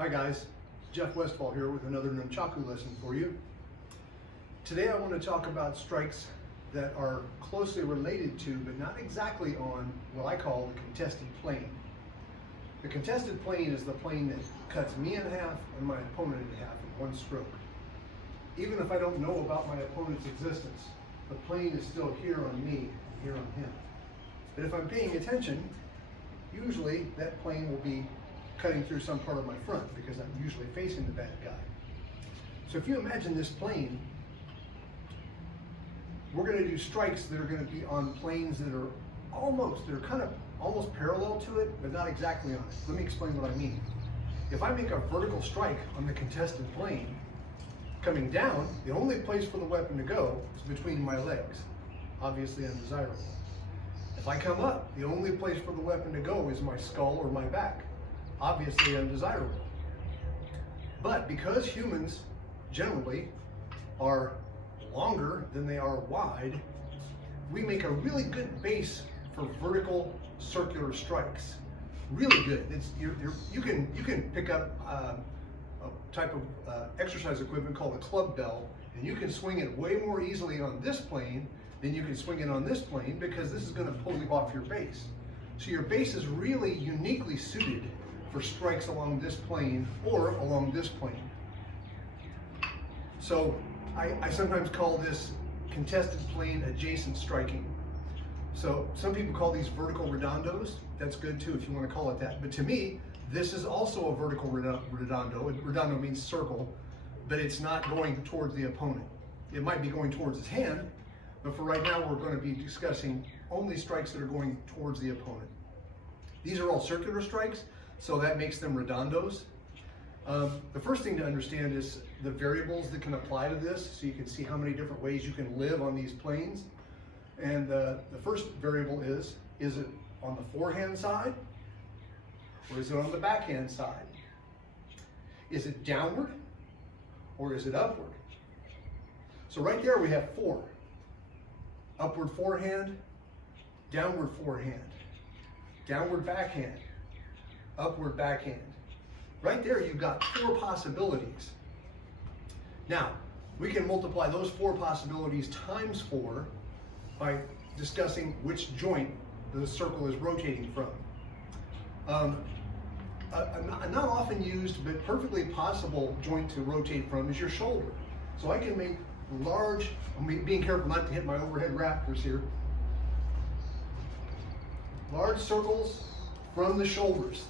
Hi guys, Jeff Westfall here with another Nunchaku lesson for you. Today I want to talk about strikes that are closely related to, but not exactly on, what I call the contested plane. The contested plane is the plane that cuts me in half and my opponent in half in one stroke. Even if I don't know about my opponent's existence, the plane is still here on me and here on him. But if I'm paying attention, usually that plane will be cutting through some part of my front because I'm usually facing the bad guy. So if you imagine this plane, we're going to do strikes that are going to be on planes that are kind of almost parallel to it, but not exactly on it. Let me explain what I mean. If I make a vertical strike on the contested plane, coming down, the only place for the weapon to go is between my legs, obviously undesirable. If I come up, the only place for the weapon to go is my skull or my back, obviously undesirable. But because humans generally are longer than they are wide, we make a really good base for vertical circular strikes. Really good. You can pick up a type of exercise equipment called a club bell, and you can swing it way more easily on this plane than you can swing it on this plane because this is going to pull you off your base. So your base is really uniquely suited for strikes along this plane or along this plane. So I sometimes call this contested plane adjacent striking. So some people call these vertical redondos. That's good too if you want to call it that. But to me, this is also a vertical redondo. Redondo means circle, but it's not going towards the opponent. It might be going towards his hand, but for right now we're going to be discussing only strikes that are going towards the opponent. These are all circular strikes, so that makes them redondos. The first thing to understand is the variables that can apply to this, so you can see how many different ways you can live on these planes. And the first variable is it on the forehand side or is it on the backhand side? Is it downward or is it upward? So right there we have four. Upward forehand, downward forehand, downward backhand, upward backhand. Right there you've got four possibilities. Now, we can multiply those four possibilities times 4 by discussing which joint the circle is rotating from. A not often used but perfectly possible joint to rotate from is your shoulder. So I can make large, I'm being careful not to hit my overhead rafters here, large circles from the shoulders.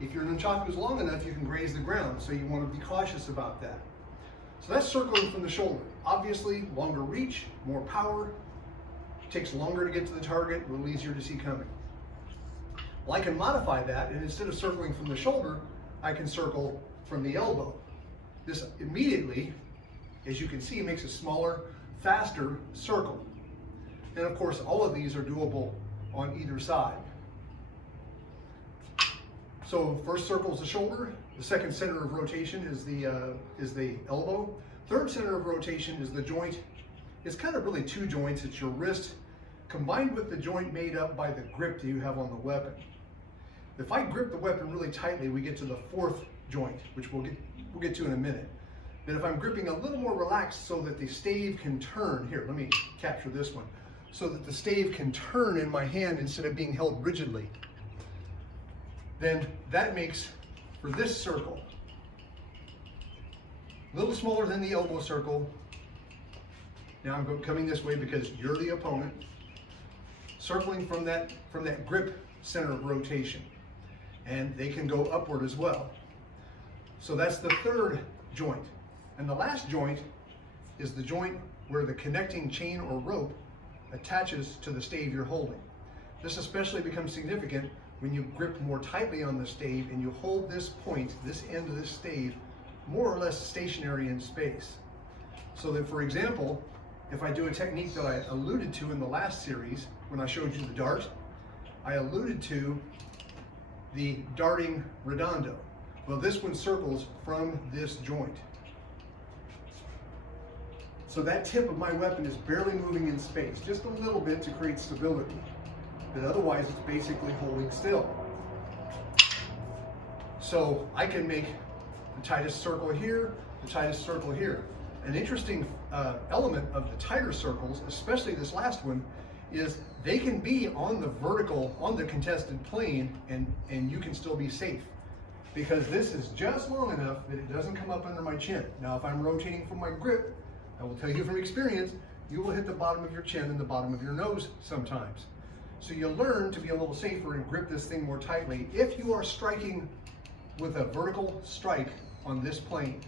If your nunchaku is long enough, you can graze the ground, so you want to be cautious about that. So that's circling from the shoulder. Obviously, longer reach, more power, takes longer to get to the target, a little easier to see coming. Well, I can modify that, and instead of circling from the shoulder, I can circle from the elbow. This immediately, as you can see, makes a smaller, faster circle. And of course, all of these are doable on either side. So first circle is the shoulder, the second center of rotation is the elbow, third center of rotation is the joint. It's kind of really two joints. It's your wrist combined with the joint made up by the grip that you have on the weapon. If I grip the weapon really tightly, we get to the fourth joint, which we'll get to in a minute. But if I'm gripping a little more relaxed so that the stave can turn, here, let me capture this one, so that the stave can turn in my hand instead of being held rigidly, then that makes for this circle, a little smaller than the elbow circle. Now I'm coming this way because you're the opponent, circling from that grip center of rotation, and they can go upward as well. So that's the third joint. And the last joint is the joint where the connecting chain or rope attaches to the stave you're holding. This especially becomes significant when you grip more tightly on the stave and you hold this point, this end of this stave, more or less stationary in space. So that, for example, if I do a technique that I alluded to in the last series, when I showed you the dart, I alluded to the darting redondo. Well, this one circles from this joint. So that tip of my weapon is barely moving in space, just a little bit to create stability. But otherwise, it's basically holding still. So I can make the tightest circle here, the tightest circle here. An interesting element of the tighter circles, especially this last one, is they can be on the vertical, on the contested plane, and you can still be safe. Because this is just long enough that it doesn't come up under my chin. Now, if I'm rotating from my grip, I will tell you from experience, you will hit the bottom of your chin and the bottom of your nose sometimes. So you'll learn to be a little safer and grip this thing more tightly if you are striking with a vertical strike on this plane.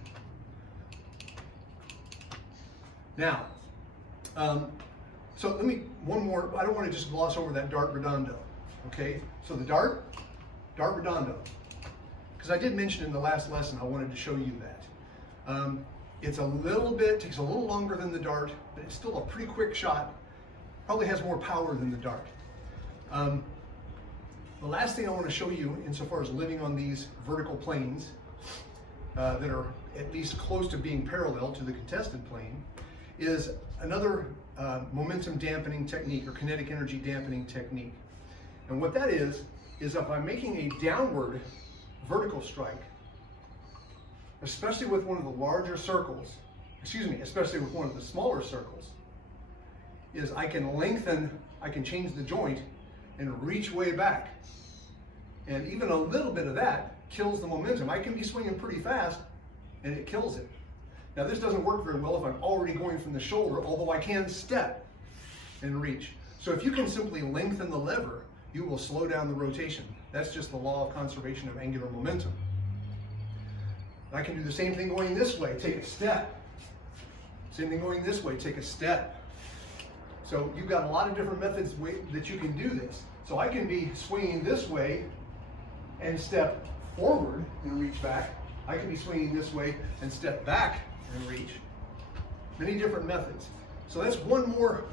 Now, so let me, one more, I don't want to just gloss over that dart redondo, okay? So the dart redondo, because I did mention in the last lesson, I wanted to show you that. It's a little bit, takes a little longer than the dart, but it's still a pretty quick shot, probably has more power than the dart. The last thing I want to show you insofar as living on these vertical planes that are at least close to being parallel to the contested plane is another momentum dampening technique or kinetic energy dampening technique. And what that is if I'm making a downward vertical strike, especially with one of the larger circles, especially with one of the smaller circles, is I can lengthen, I can change the joint and reach way back. And even a little bit of that kills the momentum. I can be swinging pretty fast and it kills it. Now this doesn't work very well if I'm already going from the shoulder, although I can step and reach. So if you can simply lengthen the lever, you will slow down the rotation. That's just the law of conservation of angular momentum. I can do the same thing going this way, take a step. Same thing going this way, take a step. So you've got a lot of different methods that you can do this. So I can be swinging this way and step forward and reach back. I can be swinging this way and step back and reach. Many different methods. So that's one more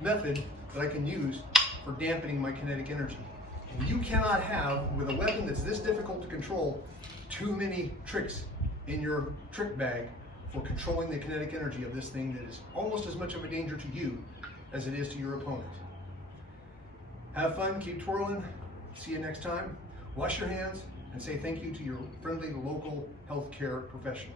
method that I can use for dampening my kinetic energy. And you cannot have, with a weapon that's this difficult to control, too many tricks in your trick bag for controlling the kinetic energy of this thing that is almost as much of a danger to you as it is to your opponent. Have fun, keep twirling. See you next time. Wash your hands and say thank you to your friendly local healthcare professional.